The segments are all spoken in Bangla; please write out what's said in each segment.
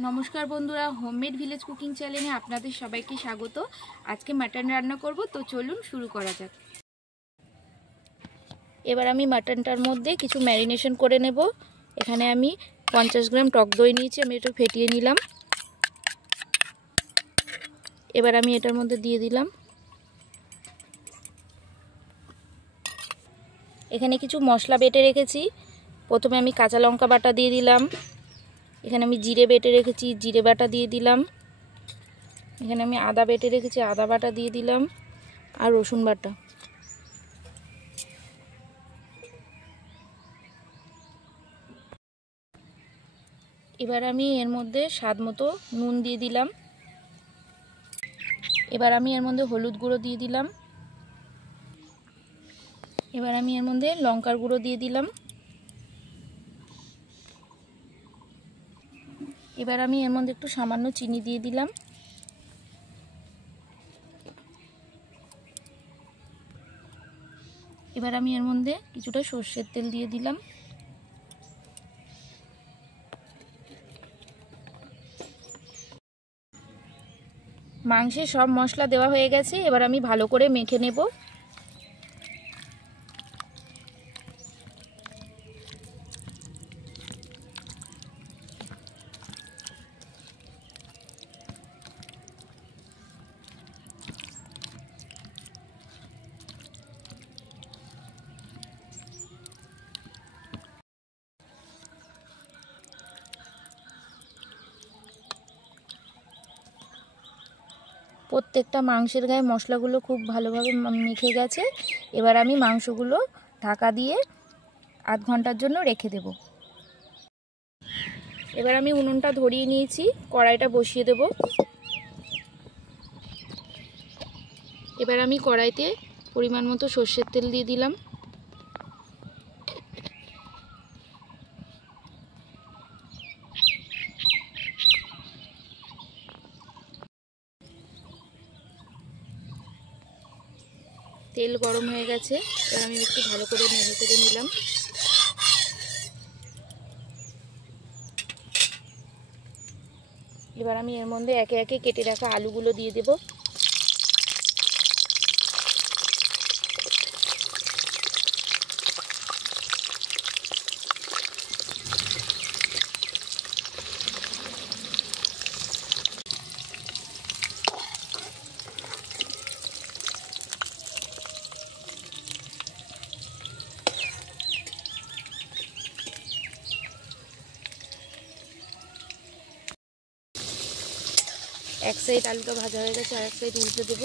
नमस्कार बंधुरा होममेड ভিলেজ कुकिंग चैनेले आपनादेर सबाइके स्वागत। आज के मटन रान्ना करब, तो चलुन शुरू करा जाक। एबार आमी मटनटार मध्य किछु मैरिनेशन करे नेब। एखाने आमी 50 ग्राम टक दई निয়েছি, आमी एटा फेटिয়ে निलाम। एबार आमी एटार मध्य दिए दिलाम एखाने किछु मशला बेटे रेखेছি। प्रथमे आमी काँचा लंका बाटा दिए दिलाम। এখানে আমি জিরে বেটে রেখেছি, জিরে বাটা দিয়ে দিলাম। এখানে আমি আদা বেটে রেখেছি, আদা বাটা দিয়ে দিলাম আর রসুন বাটা। এবার আমি এর মধ্যে স্বাদ মতো নুন দিয়ে দিলাম। এবার আমি এর মধ্যে হলুদ গুঁড়ো দিয়ে দিলাম। এবার আমি এর মধ্যে লঙ্কার গুঁড়ো দিয়ে দিলাম। এবার আমি এর মধ্যে একটু সামান্য চিনি দিয়ে দিলাম। এবার আমি এর মধ্যে কিছুটা সরষের তেল দিয়ে দিলাম। মাংসে সব মশলা দেওয়া হয়ে গেছে, এবার আমি ভালো করে মেখে নেব। প্রত্যেকটা মাংসের গায়ে মশলাগুলো খুব ভালোভাবে মেখে গেছে। এবার আমি মাংসগুলো ঢাকা দিয়ে আধ ঘন্টার জন্য রেখে দেব। এবার আমি উনুনটা ধরিয়ে নিয়েছি, কড়াইটা বসিয়ে দেব। এবার আমি কড়াইতে পরিমাণ মতো সরষের তেল দিয়ে দিলাম। তেল গরম হয়ে গেছে, এবার আমি একটু ভালো করে নেড়ে চেড়ে নিলাম। এবার আমি এর মধ্যে একে একে কেটে রাখা আলুগুলো দিয়ে দেব। एक साइड आलूटा भाजा हो गए और एक साइड उल्टे देव।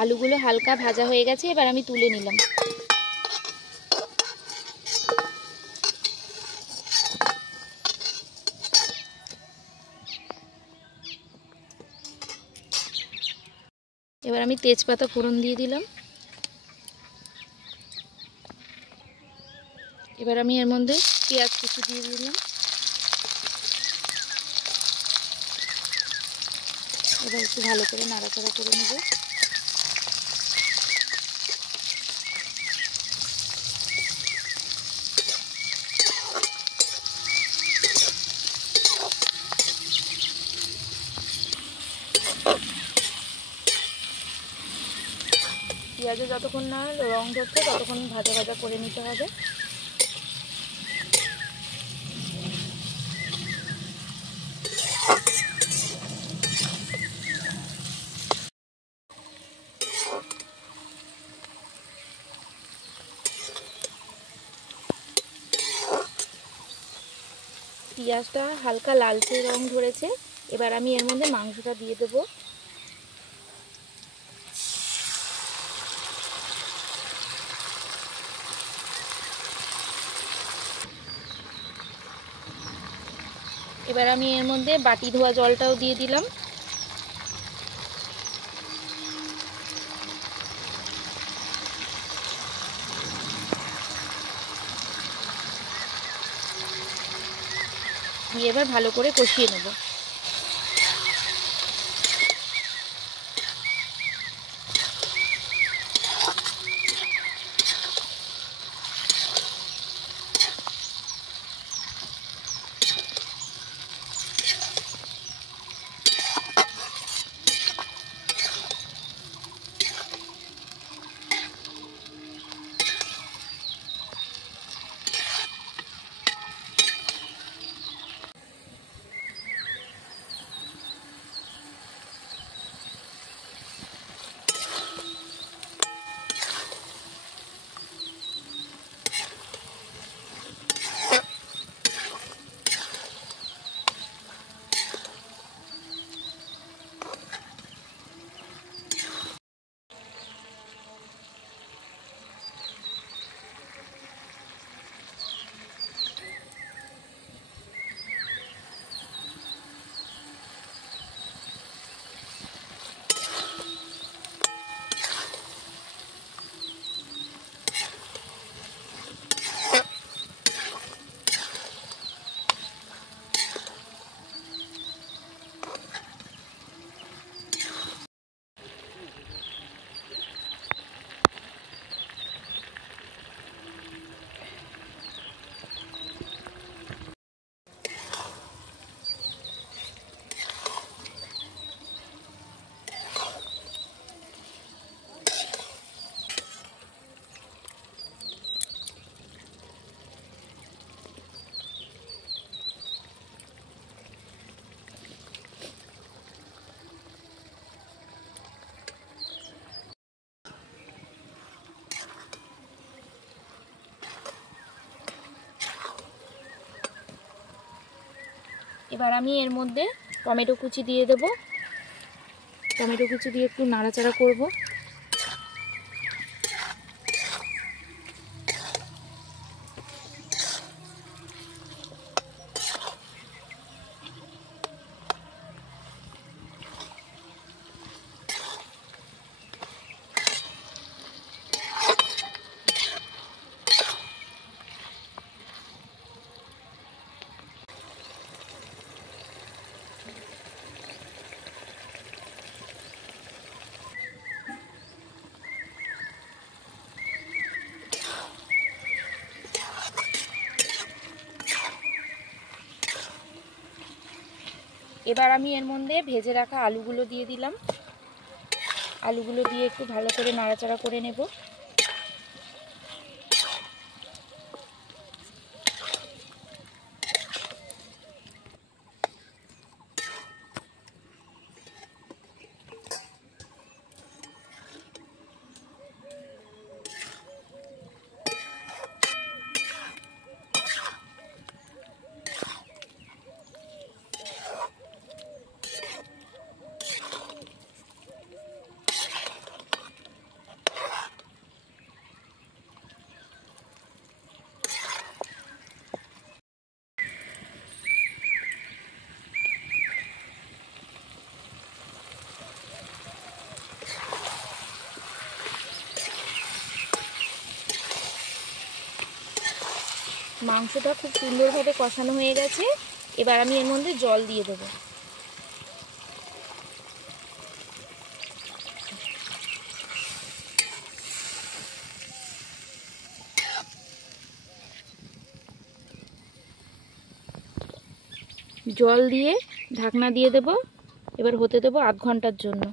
आलूगुलो हालका भाजा हो गए, एबार आमी तुले निलाम। एबार आमी तेजपाता फोड़न दिए दिलाम। एबार आमी एर मध्य पेঁয়াজ कुचि दिए दिलाम। एबार एकटु भालो करे नाड़ाचाड़ा करे नेब। পেঁয়াজে যতক্ষণ না রং ধরছে ততক্ষণ ভাজা ভাজা করে নিতে হবে। পেঁয়াজটা হালকা লালচে রং ধরেছে, এবার আমি এর মধ্যে মাংসটা দিয়ে দেব। এবার আমি এর মধ্যে বাটি ধোয়া জলটাও দিয়ে দিলাম। দিয়ে এবার ভালো করে কষিয়ে নেব। এবার আমি এর মধ্যে টমেটো কুচি দিয়ে দেব। টমেটো কুচি দিয়ে একটু নাড়াচাড়া করব। এবার আমি এর মধ্যে ভেজে রাখা আলুগুলো দিয়ে দিলাম। আলুগুলো দিয়ে একটু ভালো করে নাড়াচাড়া করে নেব। মাংসটা খুব সুন্দরভাবে কষানো হয়ে গেছে। এবার আমি এর মধ্যে জল দিয়ে দেবো। জল দিয়ে ঢাকনা দিয়ে দেব। এবার হতে দেবো আধ ঘন্টার জন্য।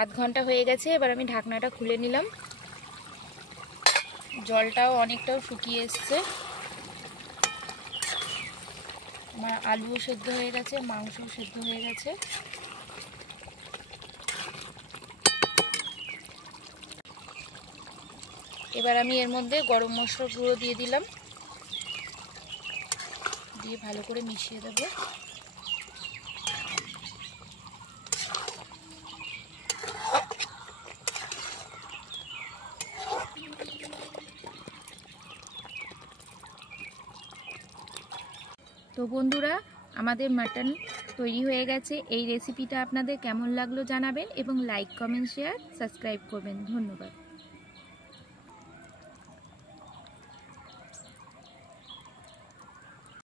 আধ ঘন্টা হয়ে গেছে। এবার আমি ঢাকনাটা খুলে নিলাম। জলটাও অনেকটাও শুকিয়ে এসছে। আমার আলুও সেদ্ধ হয়ে গেছে, মাংসও সেদ্ধ হয়ে গেছে। এবার আমি এর মধ্যে গরম মশলার গুঁড়ো দিয়ে দিলাম, দিয়ে ভালো করে মিশিয়ে দেব। তো বন্ধুরা, আমাদের মাটন তৈরি হয়ে গেছে। এই রেসিপিটা আপনাদের কেমন লাগলো জানাবেন এবং লাইক, কমেন্ট, শেয়ার, সাবস্ক্রাইব করবেন। ধন্যবাদ।